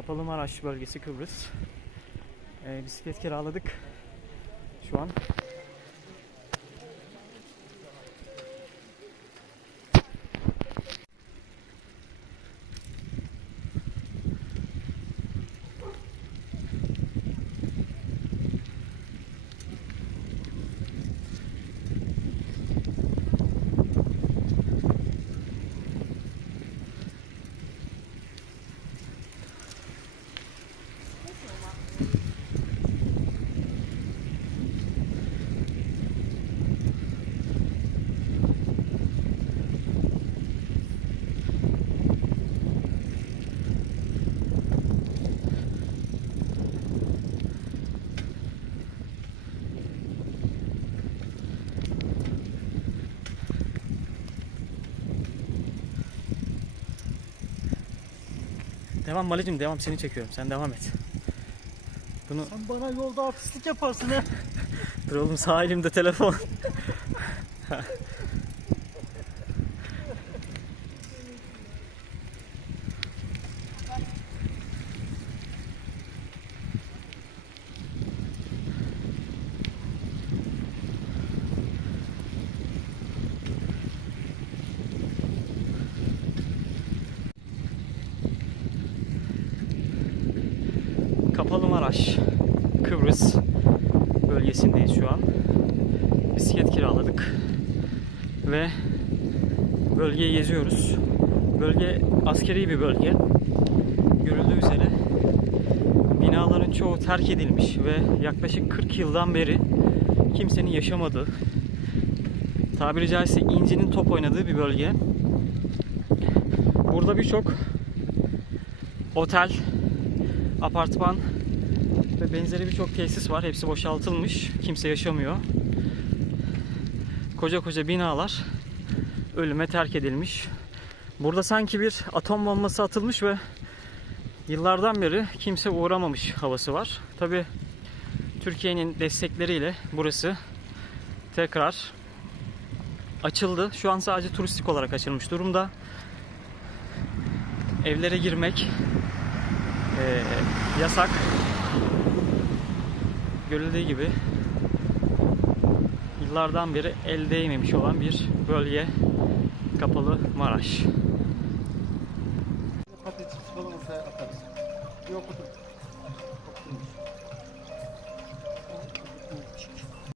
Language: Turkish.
Kapalı Maraş bölgesi Kıbrıs. Ee, bisiklet kiraladık. Şu an Devam Malicim devam seni çekiyorum. Sen devam et. Bunu Sen bana yolda artistlik yaparsın ha. dur oğlum sağ elimde telefon. Kapalı Maraş, Kıbrıs bölgesindeyiz şu an. Bisiklet kiraladık ve bölgeyi geziyoruz. Bölge askeri bir bölge. Görüldüğü üzere binaların çoğu terk edilmiş ve yaklaşık 40 yıldan beri kimsenin yaşamadığı, tabiri caizse incinin top oynadığı bir bölge. Burada birçok otel, apartman ve benzeri birçok tesis var. Hepsi boşaltılmış. Kimse yaşamıyor. Koca koca binalar ölüme terk edilmiş. Burada sanki bir atom bombası atılmış ve yıllardan beri kimse uğramamış havası var. Tabi Türkiye'nin destekleriyle burası tekrar açıldı. Şu an sadece turistik olarak açılmış durumda. Evlere girmek eee, yasak görüldüğü gibi yıllardan beri el değmemiş olan bir bölge kapalı Maraş. Patates falan atarız. Yok otur.